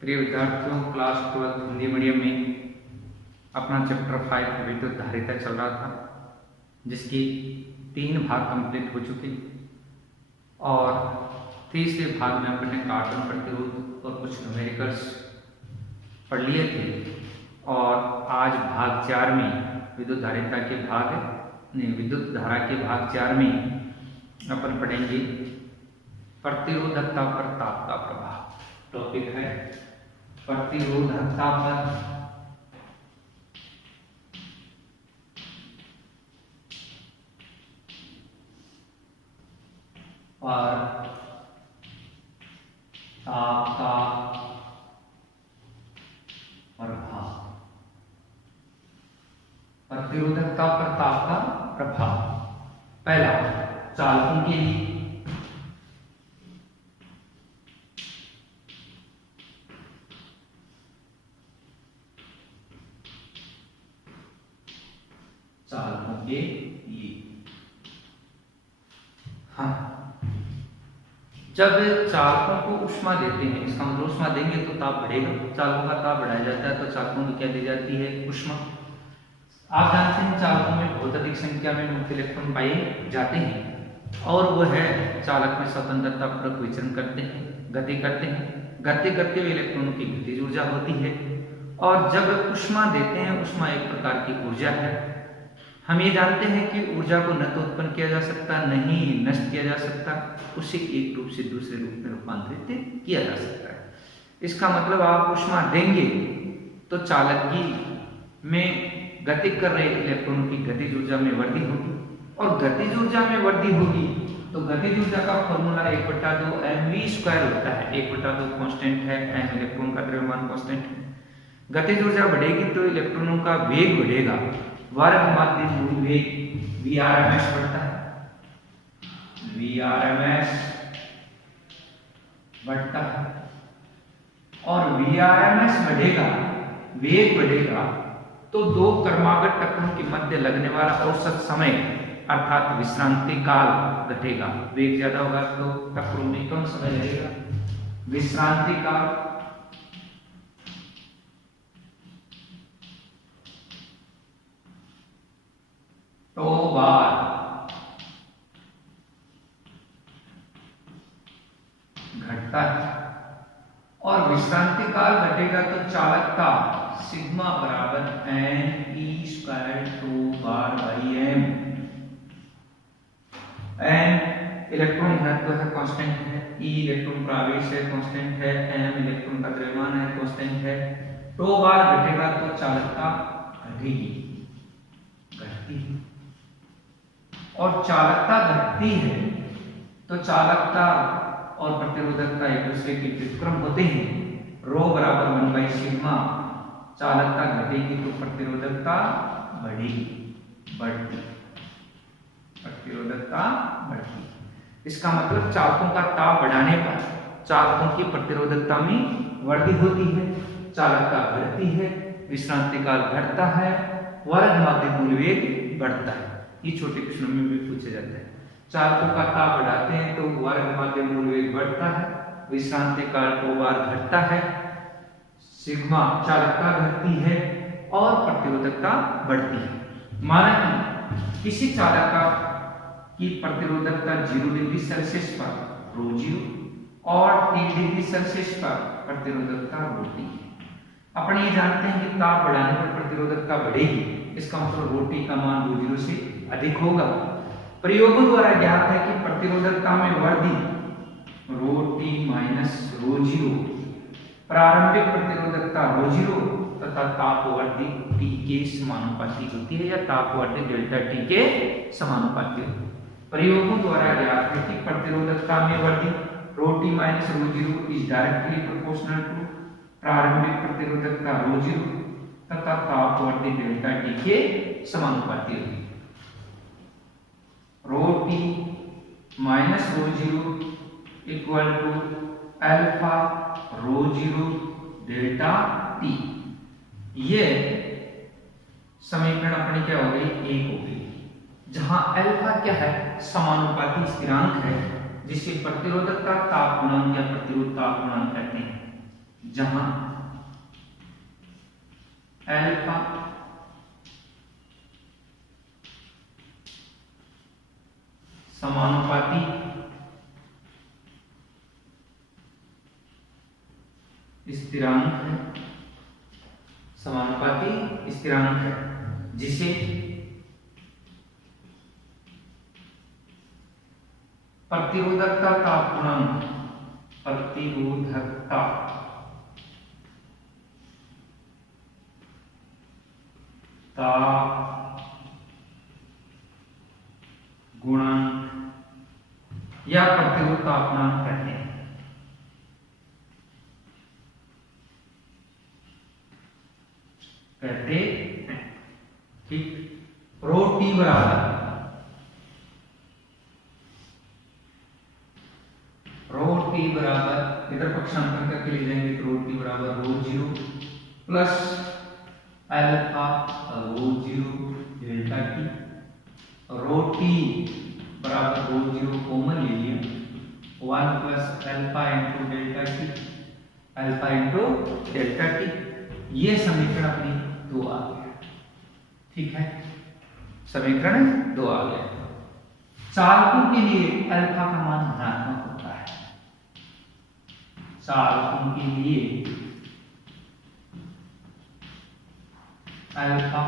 प्रिय विद्यार्थियों, class 12 Hindi medium में अपना चैप्टर 5 विद्युत धारिता चल रहा था, जिसकी 3 भाग कंप्लीट हो चुके और तीसरे भाग में अपने कार्बन प्रतिरोध और कुछ न्यूमेरिकल्स पढ़ लिए थे। और आज भाग 4 में विद्युत धारिता के विद्युत धारा के भाग 4 में अपन पढ़ेंगे प्रतिरोधकता पर ताप का प्रभाव। टॉपिक है प्रतिरोधकता पर ताप का प्रभाव। प्रतिरोधकता पर ताप का प्रभाव। पहला, चालकों के लिए जब चालकों को ऊष्मा देते हैं, इसका मतलब ऊष्मा देंगे तो ताप बढ़ेगा। चालकों का ताप बढ़ाया जाता है तो चालकों को क्या दी जाती है? ऊष्मा। आप जानते हैं चालकों में बहुत अधिक संख्या में मुक्त इलेक्ट्रॉन पाए जाते हैं और वह चालक में स्वतंत्रता पूर्वक विचरण करते हैं, गति करते हैं। गति करते हुए इलेक्ट्रॉनों की गतिज ऊर्जा होती है। और जब ऊष्मा देते हैं, ऊष्मा एक प्रकार की ऊर्जा है। हम ये जानते हैं कि ऊर्जा को न तो उत्पन्न किया जा सकता, न ही नष्ट किया जा सकता, उसे एक रूप से दूसरे रूप में रूपांतरित किया जा सकता है। इसका मतलब आप ऊष्मा देंगे तो चालकी में गति कर रहे इलेक्ट्रॉनों की गतिज ऊर्जा में वृद्धि होगी और गतिज ऊर्जा में वृद्धि होगी तो गतिज ऊर्जा का फॉर्मूला 1/2 mv² होता है। 1/2 कांस्टेंट है, m इलेक्ट्रॉन का द्रव्यमान कांस्टेंट है। गतिज ऊर्जा बढ़ेगी तो इलेक्ट्रॉनों का वेग बढ़ेगा। वर्ग माध्य मूल वेग Vrms बढ़ता है, Vrms बढ़ता है और Vrms बढ़ेगा, वेग बढ़ेगा तो दो क्रमागत टक्करों के मध्य लगने वाला औसत समय अर्थात विश्रांति काल घटेगा। वेग ज्यादा होगा तो टक्करों में कम समय लगेगा। विश्रांति काल तो बार घटता है और विश्रांति काल घटेगा तो चालकता सिग्मा बराबर n e² bar by m। n electron घनत्व है, कांस्टेंट है। e इलेक्ट्रॉन का आवेश है, कांस्टेंट है। m इलेक्ट्रॉन का द्रव्यमान है, कांस्टेंट है। तो बार घटेगा तो चालकता घटेगी, घटती है। और चालकता घटती है तो चालकता और प्रतिरोधकता एक दूसरे के व्युत्क्रम होते हैं। रो बराबर 1/σ। चालकता घटेगी तो प्रतिरोधकता बढ़ेगी, बढ़ती, प्रतिरोधकता बढ़ती। इसका मतलब चालकों का ताप बढ़ाने पर चालकों की प्रतिरोधकता में वृद्धि होती है, चालकता बढ़ती है, विश्रांति काल घटता है, वर्ग माध्य मूल वेग बढ़ता है। ये छोटे प्रश्नों में भी पूछा जाता है। चालकों का ताप बढ़ाते हैं तो वर्ग माध्य मूल वेग बढ़ता है, विश्रांति काल को बार घटता है, सिग्मा चालकता घटती है और प्रतिरोधकता बढ़ती है। माना कि किसी चालक की प्रतिरोधकता 0 डिग्री सेल्सियस पर ρ0 और 3 डिग्री सेल्सियस पर प्रतिरोधकता बढ़ती है। अपन ये जानते हैं कि ताप बढ़ाने पर प्रतिरोधकता बढ़ेगी, इसका मतलब ρT का मान ρ0 से अधिक होगा। प्रयोगों द्वारा ज्ञात है कि प्रतिरोधकता में वृद्धि ρT माइनस ρ0 प्रारंभिक प्रतिरोधकता ρ0 तथा तापवर्ती T के समानुपाती होती है या तापवर्ती डेल्टा T के समानुपाती होती है। प्रयोगों द्वारा ज्ञात है कि प्रतिरोधकता में वृद्धि ρT minus ρ0 is directly proportional to प्रारंभिक प्रतिरोधकता ρ0 तथा तापवर्ती डेल्टा T के समानुपाती होती है। ρT minus ρ0 equal to alpha ρ0 delta T। ये समीकरण अपनी क्या हो गई? 1 हो गई, जहां अल्फा क्या है? समानुपाती स्थिरांक है, जिसे प्रतिरोधक का ताप गुणांक या प्रतिरोध ताप गुणांक कहते हैं। जहां अल्फा समानुपाती स्थिरांक है, समानुपाती स्थिरांक है, जिसे प्रतिरोधकता ताप गुणांक, प्रतिरोधकता ताप गुणांक या प्रतिरोध तापमान कहते हैं। ठीक, रो टी बराबर इधर पक्षांतर करके ले जाएंगे तो रो टी बराबर rho zero plus alpha rho zero delta T, rho T बराबर रो जीरो कॉमन ले लिया, 1 plus alpha into delta T, alpha into delta T. ये समीकरण अपनी 2 आ गया। ठीक है, समीकरण 2 आ गया। चालकों के लिए अल्फा का मान धनात्मक होता है, चालकों के लिए अल्फा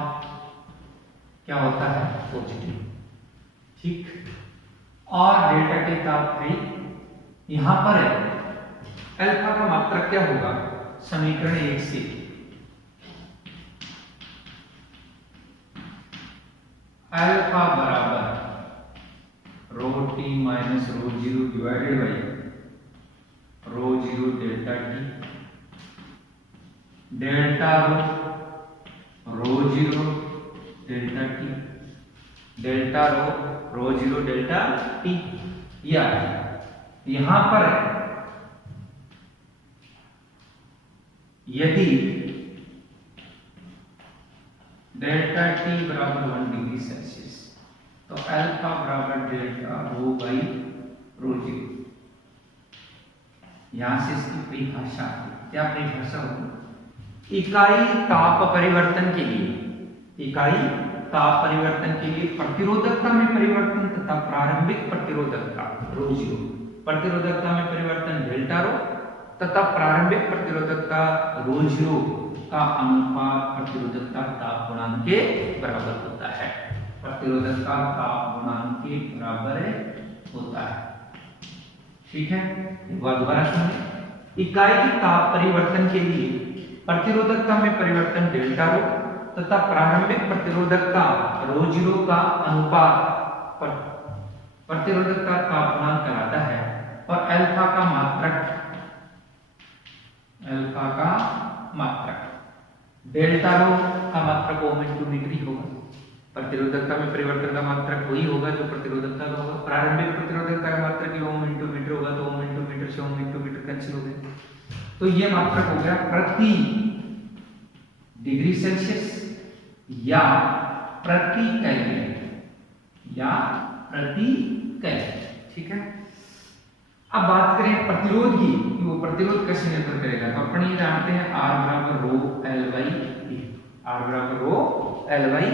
क्या होता है, पॉजिटिव। ठीक, और डेल्टा टी ताप है, यहां पर अल्फा का मात्रक क्या होगा, समीकरण 1 से अल्फा बराबर rho T minus rho zero divided by rho zero delta T, delta rho zero delta T, delta rho zero delta T. या यहां पर यदि डेल्टा टी बराबर 1 डिग्री सेल्सियस तो अल्फा बराबर delta rho by rho zero. यहां से इसकी परिभाषा, क्या परिभाषा होगी, इकाई ताप परिवर्तन के लिए, इकाई ताप परिवर्तन के लिए प्रतिरोधकता में परिवर्तन तथा प्रारंभिक प्रतिरोधकता रो जीरो, प्रतिरोधकता में परिवर्तन डेल्टा रो तथा प्रारंभिक प्रतिरोधकता रो जीरो का अनुपात प्रतिरोधकता ताप गुणांक के बराबर होता है, प्रतिरोधकता ताप गुणांक के बराबर होता है। ठीक है, एक बार दोबारा सुनिए, इकाई की ताप परिवर्तन के लिए प्रतिरोधकता में परिवर्तन डेल्टा रो तथा प्रारंभिक प्रतिरोधकता रो जीरो का अनुपात प्रतिरोधकता ताप गुणांक कहलाता है, और अल्फा का मात्रक, अल्फा का मात्रक डेल्टा रो का मात्रक ओम इंटू मीटर ही होगा। प्रतिरोधकता में परिवर्तन का मात्रक वही होगा जो प्रतिरोधकता का होगा। प्रारंभिक प्रतिरोधकता का मात्रक ओम इंटू मीटर होगा, तो ओम इंटू मीटर से ओम इंटू मीटर कैंसिल हो गए, तो ये मात्रक हो गया प्रति डिग्री सेल्सियस या प्रति केल्विन, या प्रति केल्विन। ठीक है, अब बात करें प्रतिरोध की, वो प्रतिरोध कैसे निर्भर करेगा, तो अपन ये जानते हैं R बराबर rho L by A, R बराबर रो एल बाई ए।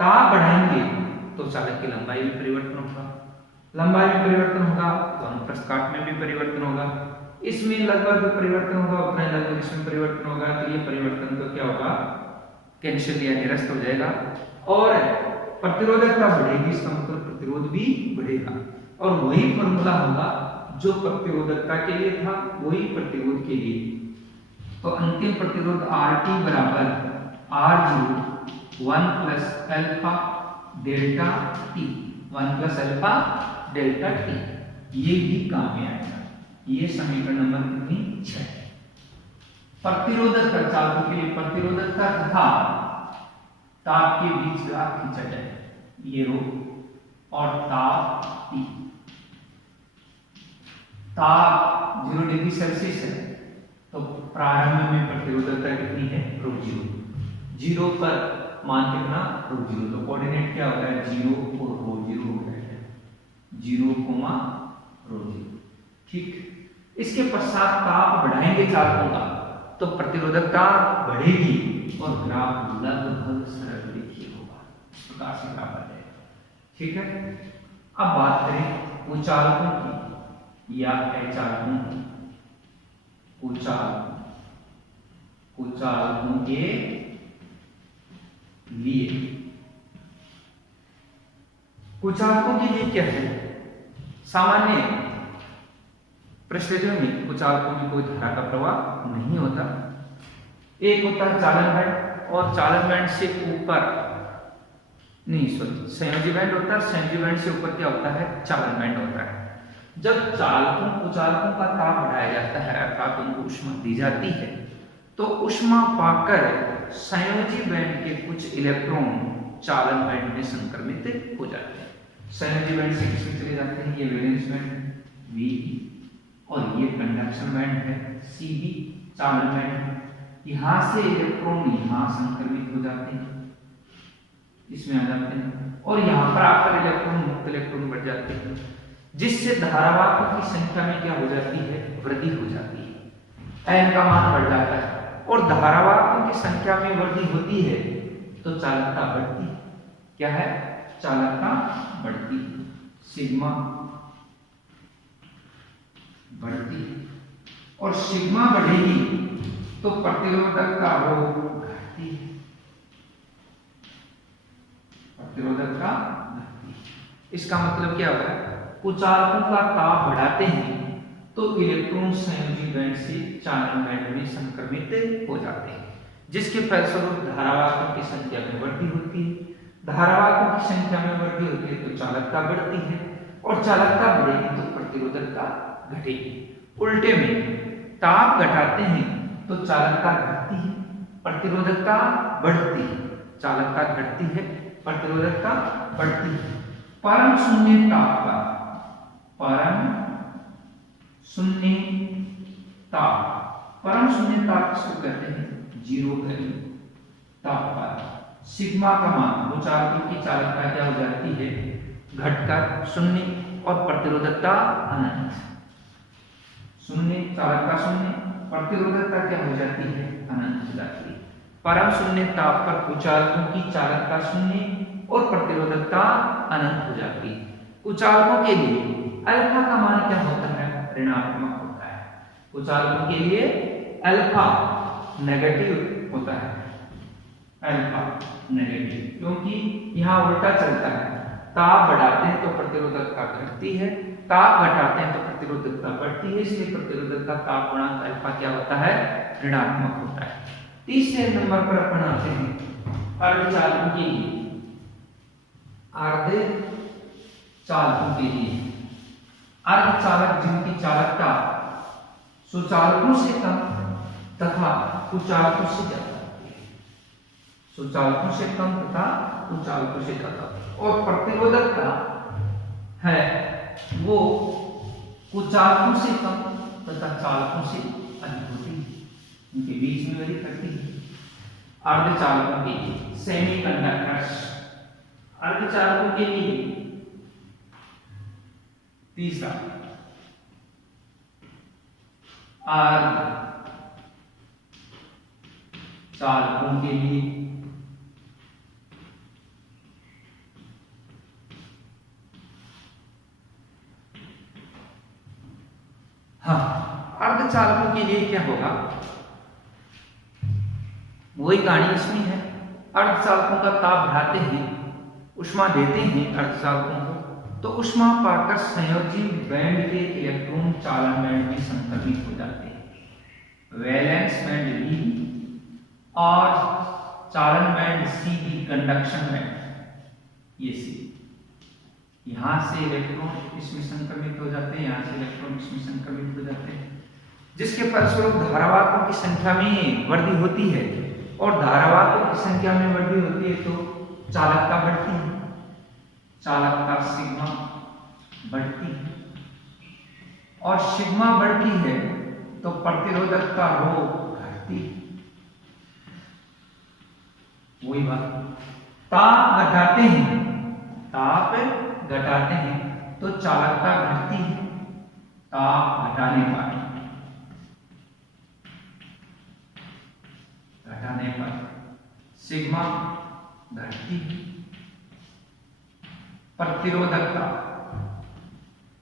ताप बढ़ाएंगे तो चालक की लंबाई में परिवर्तन होगा, लंबाई में परिवर्तन होगा तो अनुप्रस्थ काट में भी परिवर्तन होगा, इसमें लगभग परिवर्तन होगा उतना ही लगभग इसमें परिवर्तन होगा, तो ये परिवर्तन तो क्या होगा, कैंसिल या निरस्त हो जाएगा। और प्रतिरोधकता बढ़ेगी, इसका मतलब प्रतिरोध भी बढ़ेगा, और वही फॉर्मूला होगा जो प्रतिरोधकता के लिए था वही प्रतिरोध के लिए। तो अंतिम प्रतिरोध RT बराबर R0 1 plus alpha delta T, 1 plus alpha delta T, ये भी काम में आएगा। ये समीकरण नंबर कितनी 6। प्रतिरोधकता, चालकों के लिए प्रतिरोधकता तथा ताप के बीच ग्राफ खींचा जाए, ये रो और ताप T, ताप 0 डिग्री सेल्सियस है तो प्रारंभ में प्रतिरोधकता कितनी है, रो जीरो, जीरो पर मान कितना, रो जीरो, तो कोऑर्डिनेट क्या होता है, 0 और रो जीरो हो जाएगा, 0, रो जीरो। ठीक, इसके पश्चात ताप बढ़ाएंगे चालकों का तो प्रतिरोधकता बढ़ेगी और ग्राफ लगभग सरल रेखीय होगा, इस प्रकार से ग्राफ आ जाएगा। ठीक है, अब बात करें कुचालकों की या अचालकों की। कुचालकों के लिए, कुचालकों के लिए क्या है? सामान्य परिस्थितियों में कुचालकों में कोई धारा का प्रवाह नहीं होता। एक होता है चालन बैंड और चालन बैंड से ऊपर नहीं, सॉरी, संयोजी बैंड होता है। संयोजी बैंड से ऊपर क्या होता है? चालन बैंड होता है। जब कुचालकों का ताप बढ़ाया जाता है अर्थात उनको ऊष्मा दी जाती है तो ऊष्मा पाकर संयोजी बैंड के कुछ इलेक्ट्रॉन चालन बैंड में संक्रमित हो जाते हैं। संयोजी बैंड से किसमें चले जाते हैं? ये वैलेंस बैंड है Ve और ये कंडक्शन बैंड है Cb, चालन बैंड है। यहाँ से इलेक्ट्रॉन यहाँ संक्रमित हो जाते हैं, इसमें आ जाते हैं और यहाँ पर आकर मुक्त इलेक्ट्रॉन बढ़ जाते हैं, जिससे धारावाहकों की संख्या में क्या हो जाती है? वृद्धि हो जाती है। n का मान बढ़ जाता है और धारावाहकों की संख्या में वृद्धि होती है तो चालकता बढ़ती है। क्या है? चालकता बढ़ती है, सिग्मा बढ़ती है और सिग्मा बढ़ेगी तो प्रतिरोधकता घटती है, प्रतिरोधकता घटती है। इसका मतलब क्या होगा? कुचालकों का ताप बढ़ाते हैं तो इलेक्ट्रॉन संयोजी बैंड से चालन बैंड में संक्रमित हो जाते हैं, जिसके फलस्वरूप धारावाहकों की संख्या में वृद्धि होती है। धारावाहकों की संख्या में वृद्धि होती है तो चालकता बढ़ती है और चालकता बढ़ेगी तो प्रतिरोधकता घटेगी। उल्टे में ताप घटाते हैं तो चालकता घटती है, प्रतिरोधकता बढ़ती है। चालकता घटती है, प्रतिरोधकता बढ़ती है। परम शून्य ताप पर, परम शून्य ताप, परम शून्य ताप किसको कहते हैं? जीरो वैल्यू ताप पर सिग्मा का मान, कुचालकों की चालकता क्या हो जाती है? घटकर शून्य और प्रतिरोधकता अनंत। शून्य, चालकता शून्य, प्रतिरोधकता क्या हो जाती है? अनंत हो जाती है। परम शून्य ताप पर कुचालकों की चालकता शून्य और प्रतिरोधकता अनंत हो जाती है। कुचालकों के लिए अल्फा का मान क्या होता है? ऋणात्मक होता है। कुचालकों के लिए अल्फा नेगेटिव होता है, अल्फा नेगेटिव, क्योंकि यहाँ उल्टा चलता है। ताप बढ़ाते हैं तो प्रतिरोधकता घटती है, ताप घटाते हैं तो प्रतिरोधकता बढ़ती है, इसलिए प्रतिरोधकता ताप गुणांक अल्फा क्या होता है? ऋणात्मक होता है। तीसरे नंबर पर अपन आते हैं अर्धचालकों के लिए। अर्धचालकों के लिए अर्धचालक जिनकी चालकता सुचालकों से कम तथा कुचालकों से ज्यादा, सुचालकों से कम तथा कुचालकों से ज्यादा, और प्रतिरोधकता है वो कुचालकों से कम तथा चालकों से अधिक होती है, उनके बीच में वही करती है। अर्धचालकों के लिए सेमीकंडक्टर्स, अर्धचालकों के लिए तीसरा अर्धचालकों के लिए अर्धचालकों के लिए क्या होगा? वही कहानी इसमें है। अर्धचालकों का ताप बढ़ाते हैं, ऊष्मा देते हैं अर्धचालकों को, तो ऊष्मा पाकर संयोजी बैंड के इलेक्ट्रॉन चालन बैंड में संक्रमित हो जाते हैं। वैलेंस बैंड Ve और चालन बैंड Cb, कंडक्शन बैंड, ये C, यहाँ से इलेक्ट्रॉन इसमें संक्रमित हो जाते हैं, यहाँ से इलेक्ट्रॉन इसमें संक्रमित हो जाते हैं, जिसके फलस्वरूप धारावाहकों की संख्या में वृद्धि होती है और धारावाहकों की संख्या में वृद्धि होती है तो चालकता बढ़ती है, चालकता सिग्मा बढ़ती है और सिग्मा बढ़ती है तो प्रतिरोधकता रो घटती है। वही बात, ताप घटाते हैं, ताप घटाते हैं तो चालकता घटती है ताप घटाने पर, घटाने पर सिग्मा घटती है। प्रतिरोधकता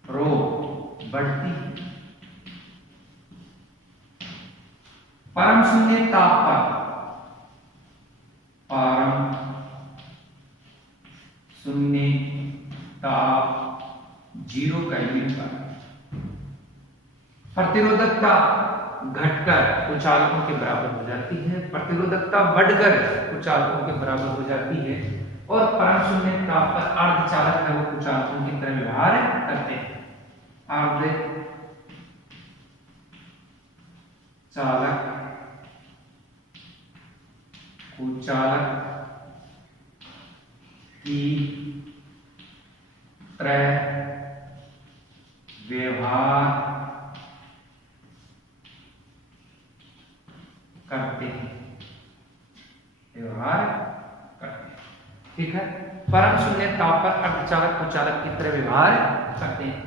रो बढ़ती है। परम शून्य ताप पर परम शून्य ताप 0 केल्विन पर प्रतिरोधकता घटकर कुचालकों के बराबर हो जाती है, प्रतिरोधकता बढ़कर कुचालकों के बराबर हो जाती है और परम शून्य ताप पर अर्धचालक है वो कुचालकों की तरह व्यवहार करते हैं। अर्धचालक कुचालक की तरह व्यवहार करते हैं, ठीक है। परम शून्य ताप पर अर्धचालक कुचालक की तरह व्यवहार करते हैं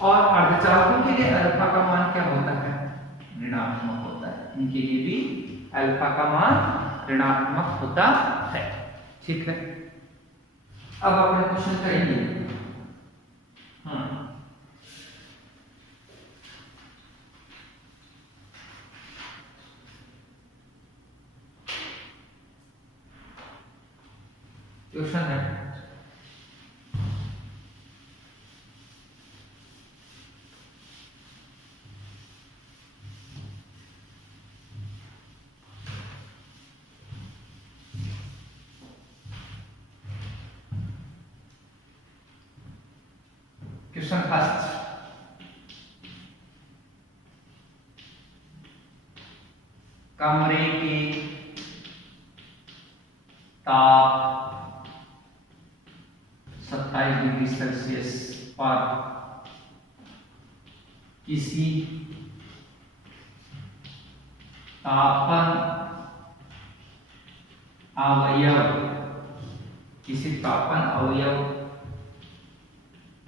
और अर्धचालकों के लिए अल्फा का मान क्या होता है? ऋणात्मक होता है। इनके लिए भी अल्फा का मान ऋणात्मक होता है, ठीक है। अब अपने क्वेश्चन करेंगे। क्वेश्चन है क्वेश्चन फर्स्ट, कमरे के ताप 27 डिग्री सेल्सियस पर किसी तापन अवयव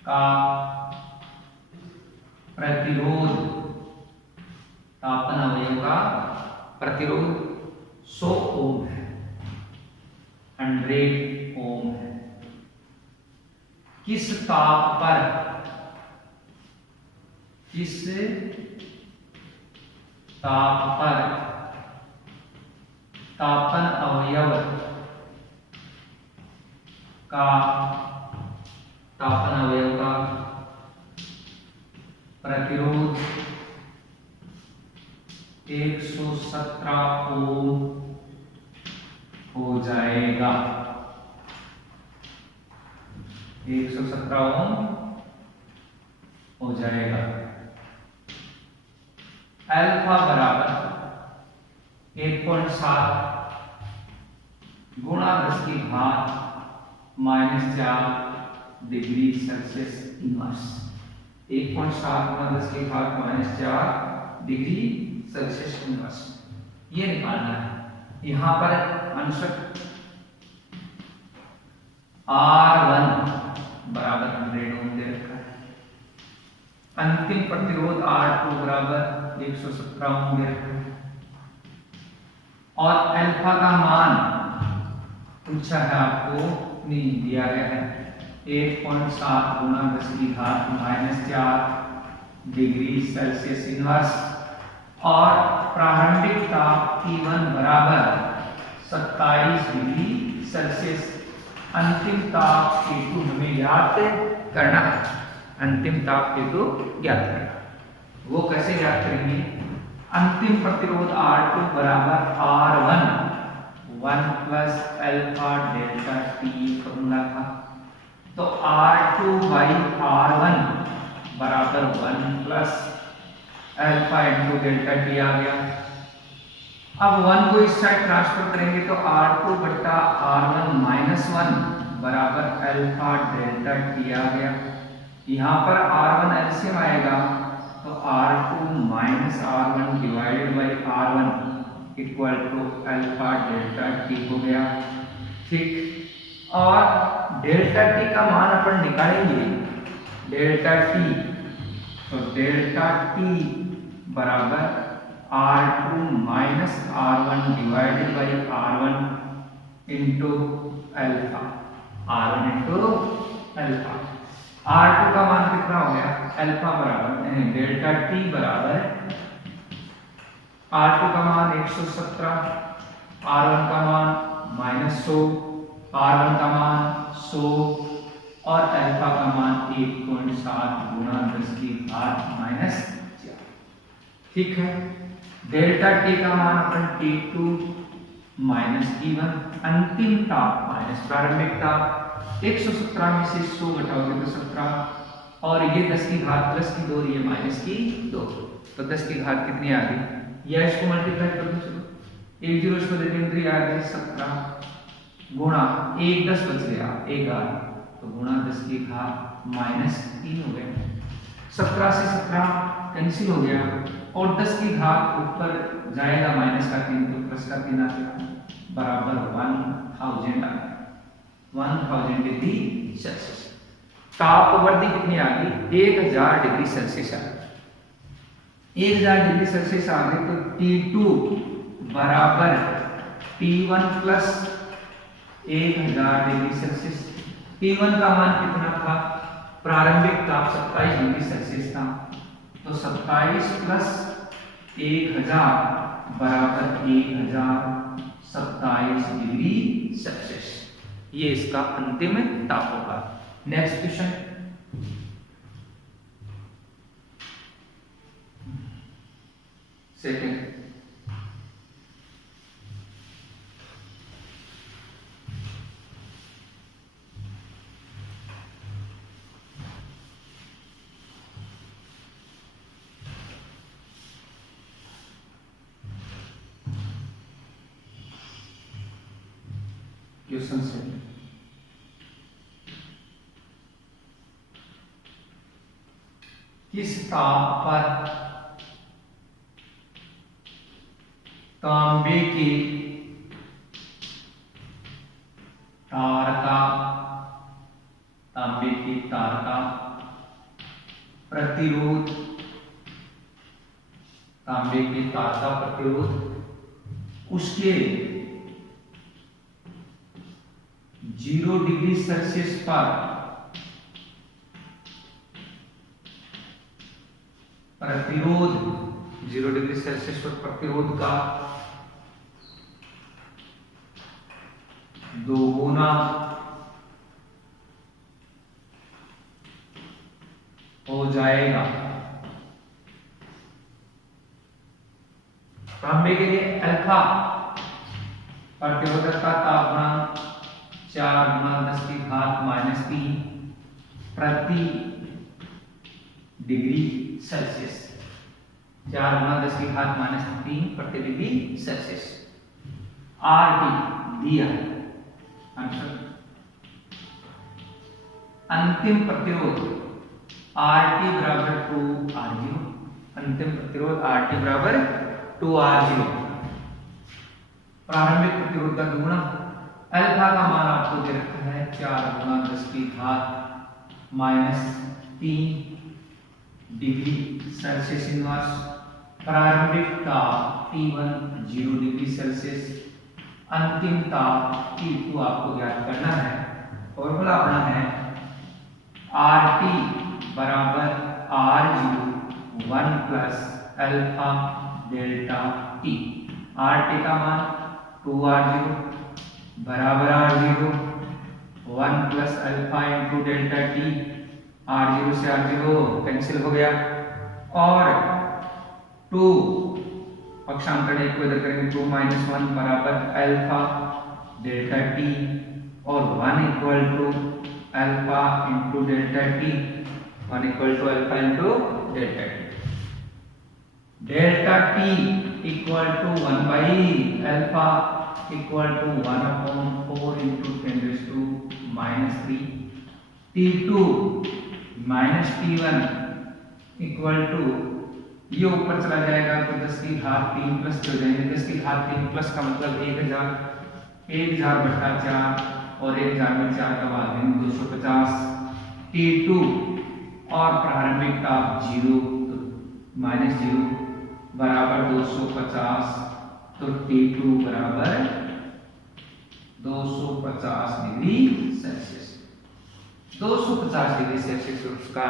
का प्रतिरोध, तापन अवयव का प्रतिरोध 100 ओम है, 100 ओम है। किस ताप पर तापन अवयव का प्रतिरोध 117 ओम हो जाएगा। 117 ओम हो जाएगा। अल्फा बराबर 1.7 गुणा 10⁻⁴ डिग्री सेल्सियस इनवर्स। 1.7 गुणा 10⁻⁴ डिग्री सेल्सियस इनवर्स ये निकालना है। यहां पर अंशक R1 बराबर 100 ओम दे रखा है। अंतिम प्रतिरोध R2 बराबर 117 ओम दे रखा है और अल्फा का मान पूछा है आपको, नहीं दिया गया है। 1.7 गुणा 10⁻⁴ डिग्री सेल्सियस इनवर्स और प्रारंभिक ताप T1 बराबर 27 डिग्री सेल्सियस। अंतिम ताप T2 हमें ज्ञात करना है। अंतिम ताप T2 ज्ञात करना, वो कैसे ज्ञात करेंगे? अंतिम प्रतिरोध R2 बराबर R1 1 plus alpha delta T formula था, तो R2 बाई R1 बराबर 1 plus alpha into delta T आ गया। अब 1 को इस साइड ट्रांसफर करेंगे तो R2 बटा R1 माइनस 1 बराबर अल्फा डेल्टा T आ गया। यहाँ पर R1 एलसीएम आएगा तो R2 minus R1 divided by R1 equal to alpha delta T हो गया, ठीक। और डेल्टा T का मान अपन निकालेंगे, डेल्टा T, तो डेल्टा T बराबर R2 minus R1 divided by R1 into alpha, R1 into alpha. R2 का मान कितना हो गया, अल्फा बराबर डेल्टा टी बराबर R2 का मान 117, R1 का मान -100, R1 का मान 100 और अल्फा का मान 1.7 गुणा 10 की घात -4। ठीक है, डेल्टा टी का मान अपन T2 माइनस T1, अंतिम ताप माइनस प्रारंभिक ताप। 117 में से 100 घटाओगे तो 17 और ये 10 की घात प्लस की 2 ये माइनस की 2, तो 10 की घात कितनी आ गई, या इसको मल्टीप्लाई कर दो, चलो 1 0 इसको दे देंगे तो आ गई 17 गुणा 1 10 बच गया 11, तो गुणा 10 की घात -3 हो गया। 17 से 17 कैंसिल हो गया और 10 की घात ऊपर जाएगा माइनस का 3 तो प्लस का 3 आ गया बराबर 1000 आ गया, 1000 डिग्री सेल्सियस। तापवर्धि कितनी आ गई, 1000 डिग्री सेल्सियस आ गई। 1000 डिग्री सेल्सियस आ गई तो T2 बराबर T1 plus 1000 degree Celsius. T1 का मान कितना था, प्रारंभिक ताप 27 डिग्री सेल्सियस था, तो 27 प्लस 1000 बराबर 1027 डिग्री सेल्सियस। ये इसका अंतिम ताप होगा। नेक्स्ट क्वेश्चन, सेकंड, क्वेश्चन से किस ताप पर तांबे की तार का प्रतिरोध, तांबे की तार का प्रतिरोध उसके 0 डिग्री सेल्सियस पर प्रतिरोध, 0 डिग्री सेल्सियस पर प्रतिरोध का 2 गुना हो जाएगा। तांबे के लिए अल्फा प्रतिरोधक का तापमान 4 गुना 10 की घात -3 प्रति डिग्री सेल्सियस, 4 गुना 10 की घात -3 प्रति डिग्री सेल्सियस। RT दिया आंसर। अंतिम प्रतिरोध RT बराबर 2R0, अंतिम प्रतिरोध RT बराबर 2R0। प्रारंभिक प्रतिरोध का गुणा, अल्फा का मान आपको दे रखा है 4 गुना 10 की घात -3 डिग्री सेल्सियस इनवर्स। प्रारंभिक ताप T1 0 डिग्री सेल्सियस, अंतिम ताप T2 आपको ज्ञात करना है। फॉर्मूला अपना है RT बराबर R0 1 plus alpha delta T। RT का मान 2R0 बराबर R0 1 plus alpha into delta T। R0 से R0 कैंसिल हो गया और 2 पक्षांतर एक को इधर करेंगे 2 - 1 बराबर अल्फा डेल्टा T और 1 equal to alpha into delta T, 1 equal to alpha into delta T। Delta T equal to 1 by alpha equal to 1/4 into 10⁻³ T2 minus T1 equal to, ये ऊपर चला जाएगा तो 10 की घात 3 प्लस हो जाएंगे, 10 की घात 3 प्लस का मतलब 1000 बटा 4 और 1000 में 4 का भाग देंगे 250 T2 और प्रारंभिक ताप 0 -0 बराबर 250, तो T2 बराबर 250 डिग्री सेल्सियस। 250 डिग्री सेल्सियस पर उसका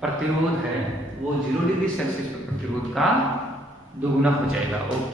प्रतिरोध है वो 0 डिग्री सेल्सियस पर प्रतिरोध का दोगुना हो जाएगा। ओके।